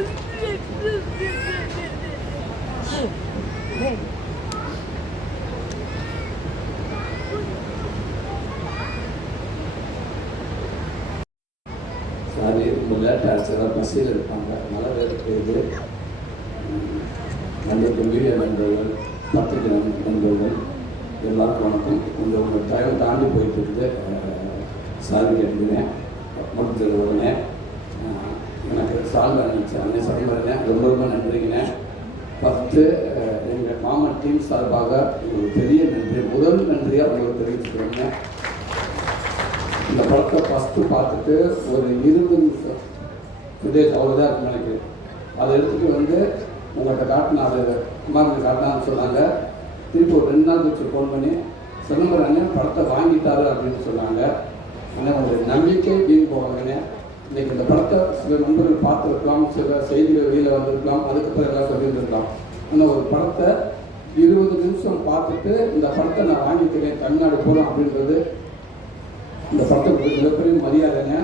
Sorry, ரொம்ப லேட்டாக ஆச்சு. எல்லாம் பஸ்ஸில் இருப்பாங்க, மழை வேறு பெய்யுது. நம்மளுக்கு மீடியா நண்பர்கள், பத்திரிகை நண்பர்கள் எல்லாருக்கும் வணக்கம். கொஞ்சம் உங்கள் டைம் தாண்டி போயிட்டு இருக்குது, சாரி கேட்டுக்கிறேன். முடிஞ்சது உடனே எனக்கு சால்வ் அனுப்பிச்சேன், அன்னை சொல்லுறேன். ரொம்ப ரொம்ப நன்றிங்கண்ணே. ஃபஸ்ட்டு எங்கள் மாமன் டீம் சார்பாக ஒரு பெரிய நன்றி, முதல் நன்றியாக உங்களுக்கு தெரிவிச்சுக்கிறேங்க. இந்த படத்தை ஃபஸ்ட்டு பார்த்துட்டு ஒரு 20 நிமிஷம் விஜய் அவ்வளோதான் இருக்குன்னு நினைக்கிறேன். அதை எடுத்துகிட்டு வந்து உங்கள்கிட்ட காட்டினா, அது குமாரனை காட்டினான்னு சொன்னாங்க. திருப்பி ஒரு 2 நாள் கழிச்சு ஃபோன் பண்ணி சிதம்பரம் அண்ணன் படத்தை வாங்கிட்டாரு அப்படின்னு சொன்னாங்க. ஆனால் ஒரு நம்பிக்கை வீண் போவாங்கண்ணே. இன்றைக்கி இந்த படத்தை சில நண்பர்கள் பார்த்துருக்கலாம், சில செய்திகள் வெளியில் வந்திருக்கலாம், அதுக்கப்புறம் எல்லாம் சொல்லியிருந்துருக்கலாம். ஆனால் ஒரு படத்தை 20 நிமிஷம் பார்த்துட்டு இந்த படத்தை நான் வாங்கிக்கிறேன், தமிழ்நாடு போகிறோம் அப்படின்றது இந்த படத்தை மிகப்பெரிய மரியாதைங்க.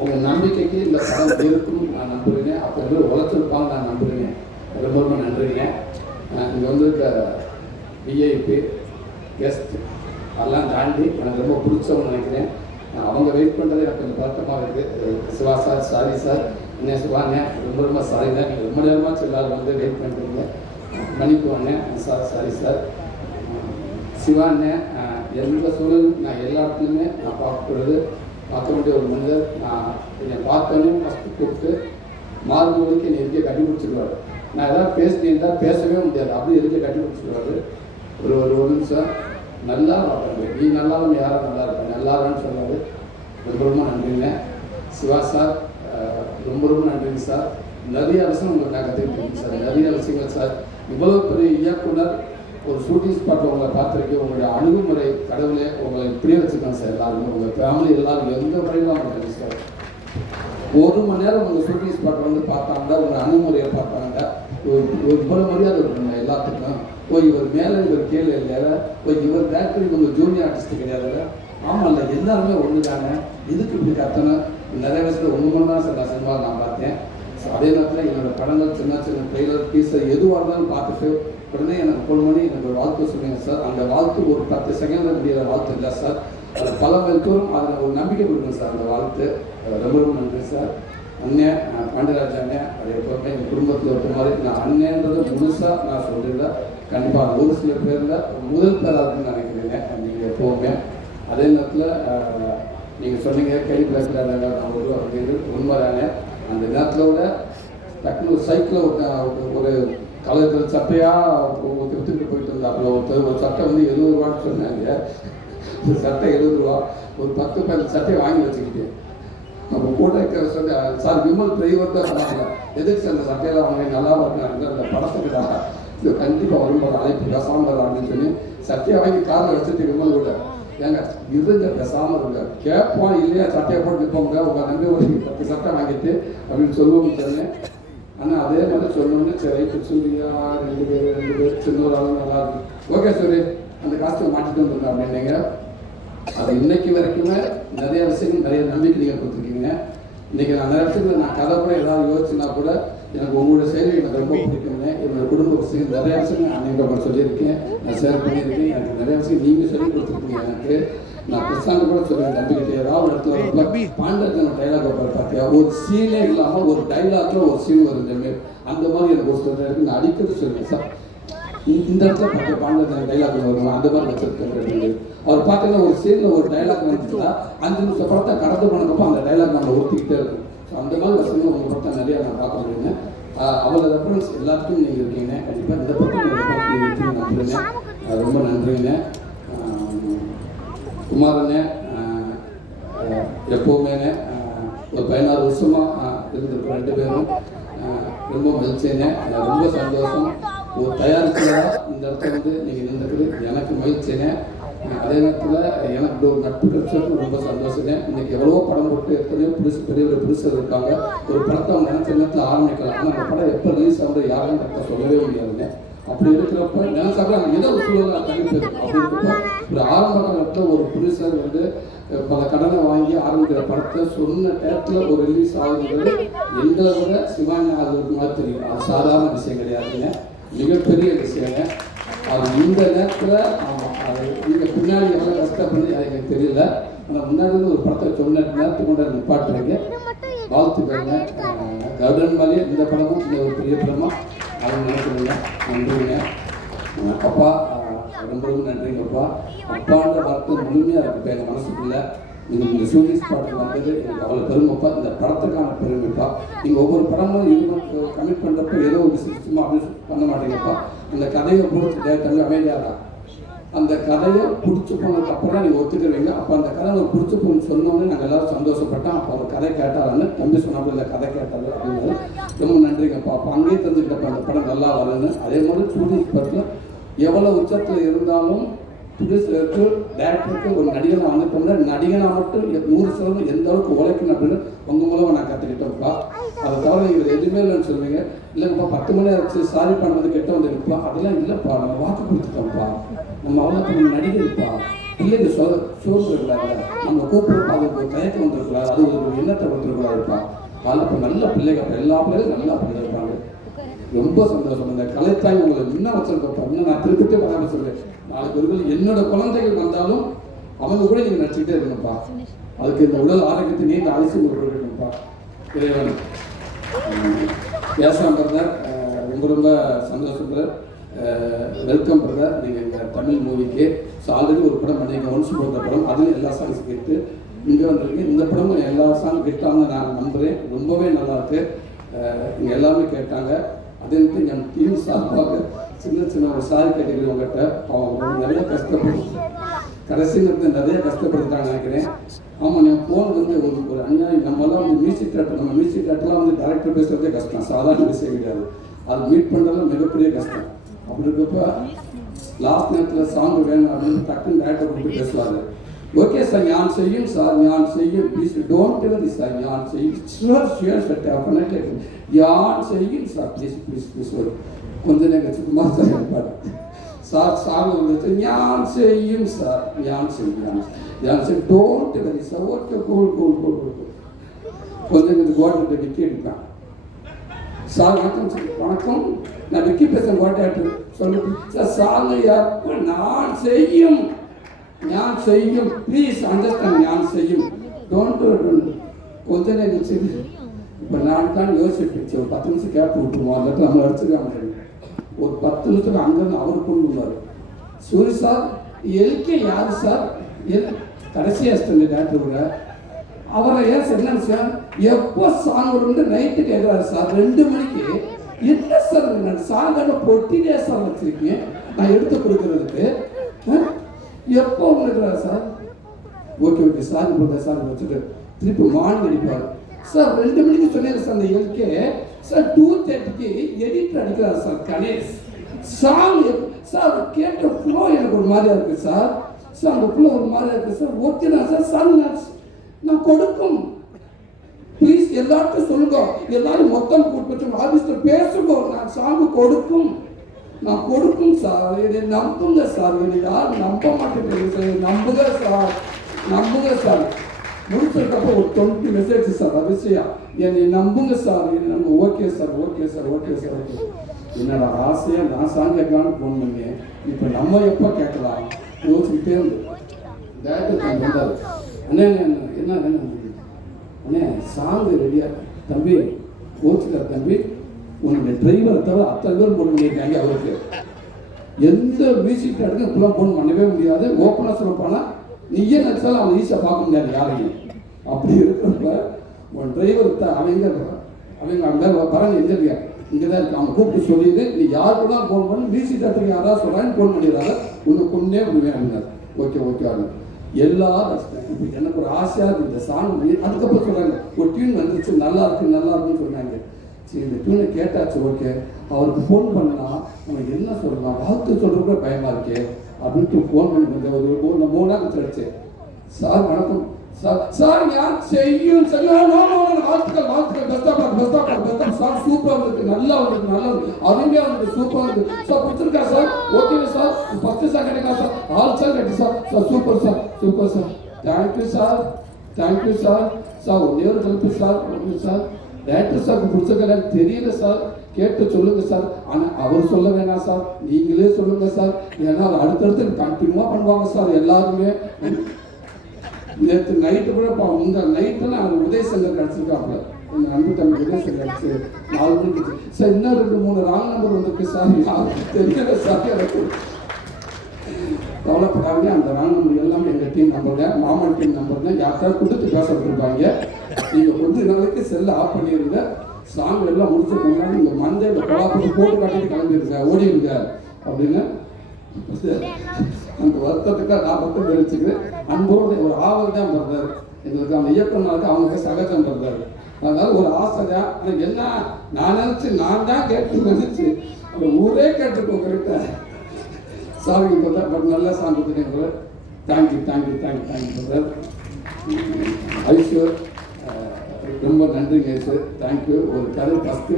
உங்கள் நம்பிக்கைக்கு இந்த படம் இருக்குன்னு நான் நம்புகிறேன். அப்போ உழைச்சிருப்பாங்க நான் நம்புகிறேன். ரொம்ப ரொம்ப நன்றிங்க. இங்கே வந்து இந்த விஐபி கெஸ்ட் அதெல்லாம் தாண்டி எனக்கு ரொம்ப பிடிச்சவங்க நினைக்கிறேன். அவங்க வெயிட் பண்ணுறது எனக்கு கொஞ்சம் பழக்கமாக இருக்குது. சிவா சார், சாரி சார், என்ன சிவாங்க, ரொம்ப ரொம்ப சாரி தான். நீங்கள் ரொம்ப நேரமாக எல்லாரும் வந்து வெயிட் பண்ணுறீங்க, மன்னிக்குவாங்க சார், சாரி சார். சிவாண்ணே, எந்த சூழலும் நான் எல்லா இடத்துலையுமே நான் பார்க்க வேண்டிய ஒரு மனிதர். நான் என்னை பார்த்தோன்னே ஃபஸ்ட்டு கூப்பிட்டு மார்புகளுக்கு என்னை இருக்க கட்டி பிடிச்சிடுவார். நான் எதாவது பேசினேன் பேசவே முடியாது, அப்படி இருக்க கட்டி பிடிச்சிடுவார். ஒரு நிமிஷம் நல்லா பார்க்குறேன், நீ நல்லாலும் யாரும் நல்லா இருப்பேன், நல்லாருன்னு சொன்னார். ரொம்ப ரொம்ப நன்றிங்க சிவா சார், ரொம்ப ரொம்ப நன்றிங்க சார். நிறைய விஷயம் உங்களுக்கு நான் கற்றுக்கிட்டேங்க சார், நிறைய விஷயங்கள் சார். இவ்வளோ பெரிய இயக்குனர் ஒரு ஷூட்டிங் ஸ்பாட்டில் உங்களை பார்த்துருக்கேன். உங்களுடைய அணுகுமுறை கடவுளே உங்களை இப்படியே வச்சுருக்கேன் சார். எல்லாருமே உங்கள் ஃபேமிலி எல்லாரும் எந்த முறையிலும் பண்ணுறீங்க சார். 1 மணி நேரம் உங்கள் ஷூட்டிங் ஸ்பாட் வந்து பார்த்தாங்க, உங்கள் அணுகுமுறையை பார்த்தாங்க. இவ்வளோ மரியாதை இருக்குங்க எல்லாத்துக்கும். இவர் மேலே இவர் கீழே இல்லை, இவர் டேரக்டர், இவங்க ஜூனியர் ஆர்டிஸ்ட் கிடையாது. ஆமாம் இல்லை, எல்லாருமே ஒன்று தானே. இதுக்கு இப்படி கத்தணும். நிறைய வயசில் 1 மணி நேரம் சார் நான் சினிமாவில் நான் பார்த்தேன். ஸோ அதே நேரத்தில் என்னோடய படங்கள் சின்ன சின்ன ட்ரெய்லர் டீசர் எதுவாக இருந்தாலும் பார்த்துட்டு உடனே எனக்கு ஃபோன் பண்ணி எனக்கு ஒரு வாழ்த்து சொல்லுங்க சார். அந்த வாழ்த்து ஒரு 10 செகண்டில் முடியாத வாழ்த்து இல்லை சார். அது பல பேருக்கும் அதில் ஒரு நம்பிக்கை கொடுங்க சார். அந்த வாழ்த்து ரொம்ப ரொம்ப நன்றி சார். அண்ணன் பாண்டியராஜ் அண்ணன், அது எப்போவுமே எங்கள் குடும்பத்தில் இருக்க மாதிரி நான் அண்ணன்றதை முழுசாக நான் சொல்லிடல. கண்டிப்பாக ஒரு சில பேரில் முதல் பேராக இருக்குன்னு நினைக்கிறீங்க நீங்கள் எப்போவுமே. அதே நேரத்தில் நீங்கள் சொன்னீங்க கேள்வி பிளாக்கில் நான் அப்படின்னு உண்மைதானே. அந்த நேரத்தில் விட டக்குனு ஒரு சைக்கிளில் ஒரு கலர் சட்டையாக திருத்துட்டு போயிட்டு இருந்தாப்புல ஒரு சட்டை வந்து 70 ரூபான்னு சொன்னாங்க. ஒரு சட்டை 70 ரூபா, ஒரு 10-15 சட்டையை வாங்கி வச்சுக்கிட்டு நம்ம கூட இருக்கிற சொல்லி சார் விமல் டிரைவர் தான் சொன்னாங்க, எதுக்கு சார் அந்த சட்டையெல்லாம் வாங்க, நல்லா பார்க்கணும் அந்த படத்துக்குடா, இது கண்டிப்பாக வரும்போது அழைப்பு பேசாமல் அப்படின்னு சொல்லி சட்டையை வாங்கி காரில் வச்சுட்டு விமல் கூட ஏங்க இருங்க பேசாமல் இருங்க, கேட்போம் இல்லையா சட்டையை போட்டு நிற்போங்க, உங்கள் நம்பி ஒரு 10 சட்டை வாங்கிட்டு அப்படின்னு சொல்லுவோம் சொன்னேன். ஆனால் அதே மாதிரி சொல்லணும்னு சரி சூரியா 2 பேர் சின்ன ஒரு ஆளும் நல்லா இருக்கும், ஓகே சரி அந்த காஸ்ட்டு மாட்டிட்டு வந்துருங்க அப்படின்னீங்க. அது இன்னைக்கு வரைக்குமே நிறைய விஷயங்கள் நிறைய நம்பிக்கை நீங்கள் கொடுத்துருக்கீங்க. இன்றைக்கி நான் நிறைய விஷயங்கள் நான் கதை கூட ஏதாவது யோசிச்சுனா கூட எனக்கு உங்களோட செயலி எனக்கு ரொம்ப பிடிக்குங்க. என்னோட குடும்ப விஷயங்கள் நிறைய விஷயங்கள் அன்னைக்கு சொல்லியிருக்கேன், நான் ஷேர் பண்ணியிருக்கேன். எனக்கு நிறைய விஷயம் நீங்கள் சொல்லி கொடுத்துருக்கீங்க. எனக்கு நான் பிரசாந்த் கூட சொல்லுவேன் தம்பிக்கிட்டே ஏதாவது இடத்துல பாண்டத்தன டைலாக் பார்த்தியா ஒரு சீனே இல்லாமல் ஒரு டைலாக்ல ஒரு சீன் வருது அந்த மாதிரி எனக்கு ஒரு சொல்கிறேன். நான் அடிக்கடி சொல்லுவேன் சார் இந்த இடத்துல பார்த்து பாண்டத்தன டைலாக் வரும் அந்த மாதிரி வச்சிருக்கேன். அவர் பார்த்தீங்கன்னா ஒரு சீனில் ஒரு டைலாக் வந்துச்சுன்னா 5 நிமிஷம் படத்தை கடந்து போனப்போ அந்த டைலாக் நம்ம ஒத்திக்கிட்டே இருக்கும். ஸோ அந்த மாதிரி விஷயங்கள் உங்கள் படத்தை நிறையா நான் பார்க்க முடியுங்க. அவளோட ரெஃபரன்ஸ் எல்லாத்துக்கும் நீங்கள் இருக்கீங்க. கண்டிப்பாக இந்த படத்தை நீங்கள் ரெஃபரன்ஸ் நன்றிங்க, ரொம்ப நன்றிங்க. குமாரண்ணே எப்போவுமே ஒரு 16 வருஷமாக இருந்திருக்கோம் 2 பேரும். ரொம்ப மகிழ்ச்சிங்க, ரொம்ப சந்தோஷம். ஒரு தயாரிப்பாளராக இந்த இடத்துல வந்து நீங்கள் நின்றுக்கிறது எனக்கு மகிழ்ச்சிங்க. அதே நேரத்தில் எனக்கு ஒரு நட்பு கிடைச்சதுக்கு ரொம்ப சந்தோஷங்க. இன்றைக்கி எவ்வளவோ படம் போட்டு எத்தனையோ பெரிய புதுசர் இருக்காங்க. ஒரு படத்தை அவங்க நினைச்ச நேரத்தில் ஆரம்பிக்கலாம், ஆனால் அந்த படம் எப்போ ரிலீஸ் ஆகுறது யாரும் கரெக்டாக சொல்லவே முடியாதுங்க. அப்படி இருக்கிறப்ப நினைச்சாங்க ஏதோ ஒரு சூழலாக தனிப்பது அப்படின்றப்ப ஒரு ஆரம்ப காலத்தில் ஒரு புதுசர் வந்து பல கடனை வாங்கி ஆரம்பிக்கிற படத்தை சொன்ன நேரத்தில் ஒரு ரிலீஸ் ஆகுறது எங்களை விட சிவானி ஆளுக்கு மாதிரி தெரியும். அது சாதாரண விஷயம் கிடையாதுங்க, மிகப்பெரிய விஷயங்க. அது இந்த நேரத்தில் அது இங்கே பின்னாடி எவ்வளோ கஷ்டப்பட்டு எனக்கு தெரியல. ஆனால் முன்னாடி ஒரு படத்தை சொன்ன நேரத்துக்கு கொண்டு நிப்பாட்டுறீங்க, வாழ்த்துக்கங்க. கருடன் மாதிரியே இந்த படமும் இந்த ஒரு பெரிய படமாக அதை நினைக்கிறீங்க. நன்றிங்க அப்பா, ரொம்ப ரொம்ப நன்றிங்கப்பா. அப்பான்ற வார்த்தை முழுமையாக இருக்குப்பா எங்கள் மனசுக்குள்ள. நீங்கள் இந்த சூரியஸ் பாட்டு வந்தது எனக்கு அவ்வளோ பெருமைப்பா. இந்த படத்துக்கான பெருமைப்பா. நீங்கள் ஒவ்வொரு படமும் இது கமிட் பண்ணுறப்ப ஏதோ ஒரு சிஸ்டமாக அப்படின்னு பண்ண மாட்டீங்கப்பா. அந்த கதையை பிடிச்சி டேரக்டர் அமைதியாக அந்த கதையை பிடிச்சி போனதுக்கு அப்புறம் தான் நீங்கள் ஒத்துக்கிறீங்க. அப்போ அந்த கதை ஒரு பிடிச்சி போகணும்னு சொன்னோன்னே நாங்கள் எல்லோரும் சந்தோஷப்பட்டோம். அப்போ அந்த கதை கேட்டாருன்னு தம்பி சொன்னப்போ இந்த கதை கேட்டாரு அப்படின்னு ரொம்ப நன்றிங்கப்பா. அப்போ அங்கேயே தெரிஞ்சுக்கிட்டப்ப அந்த படம் நல்லா வரும்னு. அதே மாதிரி சூரியஸ் படத்தில் எவ்வளோ உச்சத்தில் இருந்தாலும் ப்ரொடியூசருக்கு டேரக்டருக்கு ஒரு நடிகனாக வந்துட்டோம்னா நடிகனாக மட்டும் 100% எந்த அளவுக்கு உழைக்கணும் அப்படின்னு உங்கள் மூலமாக நான் கற்றுக்கிட்டேன்ப்பா. அதை தவிர நீங்கள் எதுவுமே இல்லைன்னு சொல்லுவீங்க. இல்லைங்கப்பா 10 மணி ஆச்சு சாரி பண்ணுறது கெட்ட வந்து இருப்போம். அதெல்லாம் இல்லைப்பா, நம்ம வாக்கு கொடுத்துட்டோம்ப்பா. நம்ம அவ்வளோ நடிகர்ப்பா. பிள்ளைங்க சோர்ந்துருக்கூடாது, நம்ம கூப்பிடுறப்ப அதுக்கு ஒரு தயக்கம் வந்துருக்கூடாது, அது ஒரு எண்ணத்தை வந்துருக்கூடாதுப்பா. அதில் இப்போ நல்ல பிள்ளைங்க, எல்லா பிள்ளைகளும் நல்லா பிள்ளை இருப்பாங்க. ரொம்ப சந்தோஷம். இந்த கலைத்தாய் உங்களை இன்னும் வச்சிருக்கப்பா. இன்னும் நான் திருப்பிட்டே வராமல் சொல்லுவேன். நாளைக்கு ஒரு என்னோட குழந்தைகள் வந்தாலும் அவங்க கூட நீங்கள் நடிச்சுக்கிட்டே இருக்கணும்ப்பா. அதுக்கு இந்த உடல் ஆரோக்கியத்தை நீண்ட ஆயுசு கொடுக்கணும்ப்பா. இறைவன் பேசாம பிரதர், ரொம்ப ரொம்ப சந்தோஷம் பிரதர். Welcome brother. நீங்கள் இந்த தமிழ் மூவிக்கு ஆல்ரெடி ஒரு படம் பண்ணிங்க, ஒன்ஸ் போட்ட படம், அதுவும் எல்லா சாங்ஸ் கேட்டு இங்கே வந்துருக்கு. இந்த படமும் எல்லா சாங் கேட்டாங்கன்னு நான் நம்புகிறேன். ரொம்பவே நல்லாயிருக்கு. இங்கே எல்லாமே கேட்டாங்க. அதே மாதிரி என் டீம் சார்பாக சின்ன சின்ன ஒரு சாரி கேட்டீங்க உங்கள்கிட்ட. அவங்க நிறைய கஷ்டப்பட்டு கடைசி நேரத்தில் நிறைய கஷ்டப்படுத்தாங்க நினைக்கிறேன். ஆமாம், என் ஃபோன் வந்து ஒரு அநியாயம். நம்மளாம் வந்து மியூசிக் டேரக்டர்லாம் வந்து டேரக்டர் பேசுகிறதே கஷ்டம், சாதாரண விஷயம் கிடையாது. அது மீட் பண்ணுறதுலாம் மிகப்பெரிய கஷ்டம். அப்படி இருக்கப்போ லாஸ்ட் நேரத்தில் சாங் வேணும் அப்படின்னு டக்குன்னு டேரக்டர் கூப்பிட்டு பேசுவார். ஓகே சார், ஞான் செய்யும் சார், ஞான் செய்யும், please don't tell the sir, ஞான் செய்யும் ஷுவர் சார், டெஃபினெட்லி ஞான் செய்யும் சார், ப்ளீஸ் கொஞ்சம் நேரம் சும்மா சார் இருப்பார் சார். சாங் வந்துட்டு ஞான் செய்யும் சார், ஞான் செய்யும் don't tell the sir, okay cool கொஞ்சம் கோட்டை விக்கி எடுப்பேன் சார். வணக்கம் சார். வணக்கம், நான் விக்கி பேசுகிறேன் கோட்டை சொல்லுங்க சார். சாங் எப்போ நான் செய்யும், ஞான் செய்யும், ப்ளீஸ் அண்டர்ஸ்டாண்ட், ஞான் செய்யும், டோன்ட் கொஞ்ச நேரம் செய்து. இப்போ நான் தான் யோசிச்சு ஒரு 10 நிமிஷம் கேப் விட்டுருவோம். அந்த இடத்துல நம்மளை அடிச்சுருக்காங்க. ஒரு 10 நிமிஷத்துக்கு அங்கேருந்து அவர் கொண்டு வந்தார். சூரி சார், எல்கே யார் சார்? கடைசி அசிஸ்டன்ட் டேரக்டர் கூட அவரை ஏன் சார் சார் எப்போ சாங் வரும்னு நைட்டு கேட்குறாரு சார். 2 மணிக்கு. என்ன சார் நான் சாங்கான பொட்டிலே சார் வச்சிருக்கீங்க நான் எடுத்து கொடுக்கறதுக்கு. எப்போ இருக்கிறார் சார்? ஓகே சார் போட்டேன் சார் வச்சுட்டு திருப்பி மார்னிங் அடிப்பார் சார். 2 மணிக்கு சொன்னேன் சார். அந்த எல்கே சார் 2:30க்கு எடிட்டர் அடிக்கிறார் சார் கணேஷ். சாங் சார் கேட்ட ஃப்ளோ எனக்கு ஒரு மாதிரியா இருக்கு சார். அந்த ஃப்ளோ ஒரு மாதிரியா இருக்கு சார். ஓகே தான் சார். சார் நான் கொடுக்கும், ப்ளீஸ் எல்லார்ட்டும் சொல்லுங்க, எல்லாரும் மொத்தம் கூப்பிட்டு ஆஃபீஸில் பேசுங்க, நான் சாங் கொடுக்கும், நான் கொடுக்கும் சார். என்னை நம்புங்க சார். என்னை யாரும் நம்ப மாட்டேங்கிறீங்க சார். நம்புங்க சார். முடிச்சிருக்கப்போ ஒரு 20 மெசேஜ் சார். அதிசயா என்னை நம்புங்க சார், என்னை நம்ப. Okay sir. என்னோட ஆசையாக நான் சாங் கேட்கலான்னு ஃபோன் பண்ணேன். இப்போ நம்ம எப்போ கேட்கலாம் யோசிச்சுக்கிட்டே இருந்து டேரக்டர் வந்தார். அண்ணே என்ன அண்ணே சாங் ரெடியா தம்பி, கோச்சுக்கார் தம்பி, உன்னுடைய டிரைவரை தவிர அத்தனை பேர் ஃபோன் பண்ணியிருக்காங்க. அவருக்கு எந்த மியூசிக் டேரக்டரும் இப்பெல்லாம் ஃபோன் பண்ணவே முடியாது. ஓப்பனாக சொல்லப்போனால் நீயே நினச்சாலும் அவன் ஈஸியாக பார்க்க முடியாது யாரையும். அப்படி இருக்கிறப்ப உன் டிரைவர் அவங்க அங்கே பரவாயில்ல எங்கே இருக்க, இங்கே தான் இருக்கு, அவங்க கூப்பிட்டு சொல்லிடு, நீ யாருக்கு தான் ஃபோன் பண்ணி மியூசிக் டேரக்டருக்கு யாராவது சொல்கிறான்னு ஃபோன் பண்ணிடுறாங்க, உனக்கு கொண்டே விடுவேன் அப்படின்னாரு. ஓகே ஆகும் எல்லாரும். இப்போ எனக்கு ஒரு ஆசையாக இருக்குது இந்த சாங். அதுக்கப்புறம் சொல்கிறாங்க ஒரு டியூன் வந்துருச்சு, நல்லா இருக்குன்னு சொன்னாங்க. சரி, இந்த டியூனை கேட்டாச்சு. ஓகே, அவருக்கு ஃபோன் பண்ணலாம், அவனுக்கு என்ன சொல்லலாம், வாழ்த்து சொல்கிற கூட பயமாக இருக்கே அப்படின்ட்டு ஃபோன் பண்ணி கொஞ்சம் ஒரு 3 நாள் கழிச்சு சார் வணக்கம் சார் யார் செய்யும் வாழ்த்துக்கள் பெஸ்டாக சார் சூப்பராக இருக்கு, நல்லா இருக்கு, அருமையாக இருக்கு, சூப்பராக இருக்கு சார். பிடிச்சிருக்கா sir? Okay sir. First sir கிடைக்கா சார்? ஆல் சார் கட்டி sir. Super sir. Thank you sir. ஒன்னே ஒரு ஹெல்ப் சார். டேரக்டர் சாருக்கு பிடிச்ச தெரியல சார், கேட்டு சொல்லுங்க சார். ஆனால் அவர் சொல்ல வேணாம் சார், நீங்களே சொல்லுங்க சார். ஏன்னா அடுத்தடுத்து கண்டினியூவாக பண்ணுவாங்க சார் எல்லாருமே. நேற்று நைட்டு கூட இந்த நைட்டு நான் உதயசங்கர் கிடச்சிருக்காப்புல, எங்கள் அன்பு தம்பி உதயசங்கர் கிடச்சி 4 மணிக்கு சார். இன்னும் 2-3 ராங் நம்பர் வந்துருக்கு சார், யாருக்கு தெரியல சார். எனக்கு கவலைப்படாங்க, அந்த ராங் நம்பர் எல்லாமே எங்கள் டீம் நம்பருங்க, மாமன் டீம் நம்பருங்க. யாருக்காவது கொடுத்து பேச விட்டுருப்பாங்க. நீங்கள் கொஞ்ச நாளைக்கு செல்லை ஆஃப் பண்ணிடுங்க. சாங் எல்லாம் முடிச்ச முன்னாடி இந்த மந்தையில் கொலாப்பட்டு போட்டு காட்டிட்டு கிளம்பிடுங்க, ஓடிடுங்க அப்படின்னு அந்த வருத்தத்துக்காக நான் மட்டும் தெரிவிச்சுக்கிறேன். அன்போடு ஒரு ஆவல் தான் பண்றாரு எங்களுக்கு, அந்த இயக்குனருக்கு அவங்களுக்கு சகஜம் பண்றாரு. அதனால ஒரு ஆசையா எனக்கு என்ன நான் நினைச்சு நான் தான் கேட்டு நினைச்சு அந்த ஊரே கேட்டுருக்கோம் கரெக்டா. சாமி பார்த்தா பட் நல்ல சாங் கொடுத்துட்டேன். Thank you thank you thank you thank you sir. ஐஸ்வர் ரொம்ப நன்றிங்க சார், தேங்க்யூ. ஒரு கதை ஃபஸ்ட்டு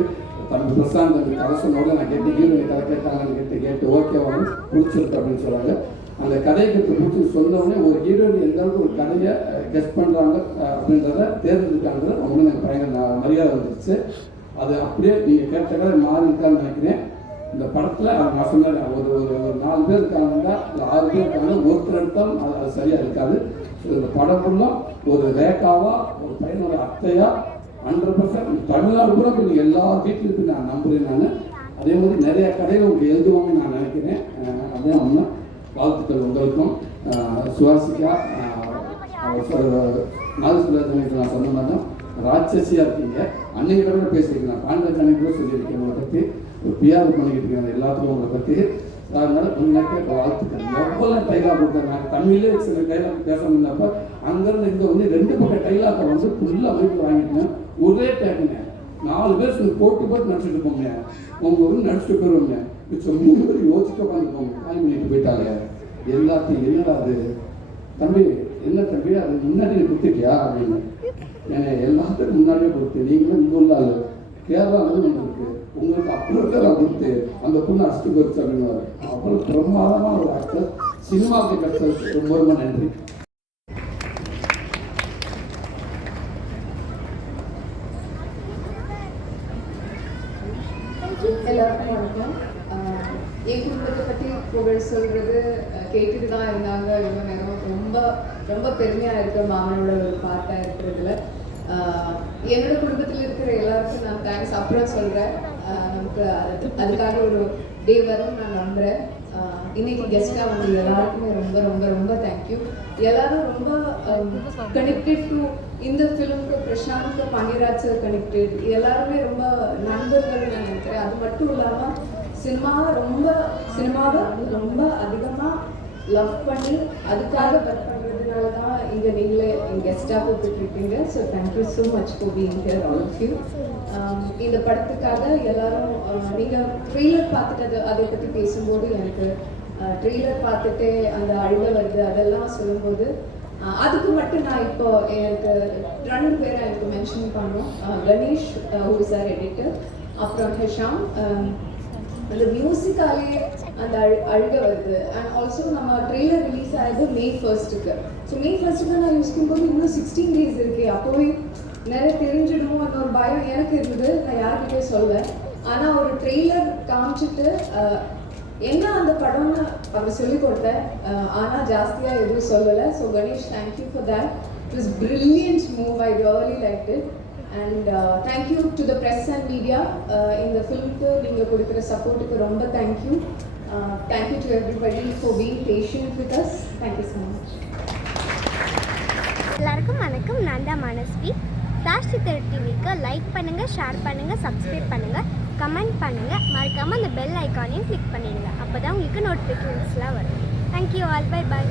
தம்பி பிரசாந்த் அந்த கதை சொன்னோட நான் கேட்டு ஹீரோயின் கதை கேட்டாங்கன்னு கேட்டு ஓகேவா பிடிச்சிருக்கு அப்படின்னு சொல்கிறாங்க. அந்த கதையை பிடிச்சி சொன்னோடனே ஒரு ஹீரோயின் எந்த அளவுக்கு ஒரு கதையை கெஸ்ட் பண்ணுறாங்க அப்படின்றத தேர்ந்தெடுக்காங்கிறது அவங்களுக்கு எனக்கு பயங்கர மரியாதை வந்துருச்சு. அது அப்படியே நீங்கள் கேட்ட கதை மாறிட்டான்னு நினைக்கிறேன். இந்த படத்தில் நான் சொன்னேன், ஒரு 4 பேர் இருக்காங்கன்னா இல்லை 6 பேர் இருக்காங்க, ஒருத்தர் எடுத்தாலும் அது சரியாக இருக்காது. ஸோ இந்த படம் ஃபுல்லாக ஒரு ரேக்காவா, ஒரு பையனோட அத்தையா 100% தமிழ்நாடு கூட நீங்கள் எல்லா வீட்லையும் நான் நம்புகிறேன். நான் அதே மாதிரி நிறைய கதைகள் உங்களுக்கு எழுதுவாங்கன்னு நான் நினைக்கிறேன். அதே ஒன்று வாழ்த்துக்கள் உங்களுக்கும். சுவாசிக்கா நாகசுரேஷனுக்கு நான் சொன்ன மாதிரி தான் ராட்சசியாக இருக்கீங்க. அன்னைக்கு கூட பேசியிருக்கேன், பாண்டராஜ் அன்னைக்கு கூட சொல்லியிருக்கேன் உங்களை பற்றி, ஒரு பிஆர் பண்ணிக்கிட்டு இருக்காங்க எல்லாத்துக்கும் உங்களை பற்றி. அதனால கொஞ்சம் வாழ்த்துக்கள். எவ்வளோ டைலாக் கொடுத்தாங்க, நாங்கள் தமிழ்லேயே சில டைலாக் பேசணுன்னப்போ அங்கேருந்து இங்கே வந்து 2 பக்கம் டைலாக்கை வந்து ஃபுல்லாக வீட்டில் வாங்கிட்டேன். ஒரே டேக்குங்க 4 பேர் சொல்லி போட்டு நடிச்சுட்டு போங்க, உங்கள் வந்து நடிச்சுட்டு போயிருவோங்க. இப்போ 3 பேர் யோசிக்க உட்காந்துருக்கோங்க, காய் பண்ணிட்டு போயிட்டாங்க எல்லாத்தையும். என்னடா அது தம்பி, என்ன தம்பி அது முன்னாடி கொடுத்துட்டியா அப்படின்னு. ஏன்னா எல்லாத்துக்கும் முன்னாடியே கொடுத்து நீங்களும் இங்கே உள்ள ஆள் கேரளா வந்து இருக்கு, உங்களுக்கு அப்படி இருக்க நான் கொடுத்து அந்த பொண்ணு அடிச்சுட்டு போயிடுச்சு அப்படின்னு. அவ்வளோ பிரமாதமான ஒரு ஆக்டர், சினிமாவுக்கு கிடைச்சது ரொம்ப ரொம்ப நன்றி. எல்லாருக்கும் வணக்கம். என் குடும்பத்தை பற்றி புகழ் சொல்கிறது கேட்டுட்டு தான் இருந்தாங்க இவ்வளோ நேரம். ரொம்ப ரொம்ப பெருமையாக இருக்கிற மாமனோட ஒரு பார்ட்டாக இருக்கிறதுல என்னோட குடும்பத்தில் இருக்கிற எல்லாருக்கும் நான் தேங்க்ஸ் அப்புறம் சொல்கிறேன். நமக்கு அதுக்காக ஒரு டே வரும் நான் நம்புகிறேன். இன்னைக்கு கெஸ்ட்டாக வந்து எல்லாருக்குமே ரொம்ப ரொம்ப ரொம்ப தேங்க்யூ. எல்லாரும் ரொம்ப கனெக்டட் டு இந்த ஃபிலிம்க்கு. பிரசாந்த், பாண்டியராஜ் சார் கனெக்டட், எல்லாருமே ரொம்ப நண்பர்கள் நான் நினைக்கிறேன். அது மட்டும் இல்லாமல் சினிமாவை ரொம்ப அதிகமாக லவ் பண்ணி அதுக்காக ஒர்க் பண்ணுறதுனால தான் இங்கே நீங்களே கெஸ்ட்டாக கூப்பிட்டுருக்கீங்க. So thank you so much for being here all of you. இந்த படத்துக்காக எல்லாரும் நீங்கள் ட்ரெய்லர் பார்த்துட்டு அதை பற்றி பேசும்போது எனக்கு ட்ரெய்லர் பார்த்துட்டு அந்த அழுகை வருது அதெல்லாம் சொல்லும்போது அதுக்கு மட்டும் நான் இப்போ எனக்கு 2 பேரை எனக்கு மென்ஷன் பண்ணோம். Ganesh who is our editor, அப்புறம் ஹிஷாம். அந்த மியூசிக்காலே அந்த அழுக வருது. அண்ட் ஆல்சோ நம்ம ட்ரெய்லர் ரிலீஸ் ஆகுது May 1st. So May 1st நான் யோசிக்கும் போது இன்னும் 16 days இருக்கு, அப்போவே நிறைய தெரிஞ்சிடுமோ அந்த ஒரு பயம் எனக்கு இருந்தது. நான் யாருக்கிட்டே சொல்லுவேன். ஆனால் ஒரு ட்ரெய்லர் காமிச்சிட்டு என்ன அந்த படம்னு அவர் சொல்லிக் கொடுத்தேன். ஆனால் ஜாஸ்தியாக எதுவும் சொல்லலை. So Ganesh, thank you for that. It was brilliant move. I really like it. And thank you to the press and media in the film ku neenga kodukra support ku romba thank you. Thank you to everybody for being patient with us. Thank you so much. எல்லாருக்கும் வணக்கம். நான் தான் Manasvi. Flash டிவிக்கு like பண்ணுங்க, share பண்ணுங்க, subscribe பண்ணுங்க, comment பண்ணுங்க, மறக்காம அந்த பெல் ஐகானையும் கிளிக் பண்ணிடுங்க. அப்பதான் உங்களுக்கு நோட்டிஃபிகேஷன்ஸ்லாம் வரும். Thank you all. Bye bye.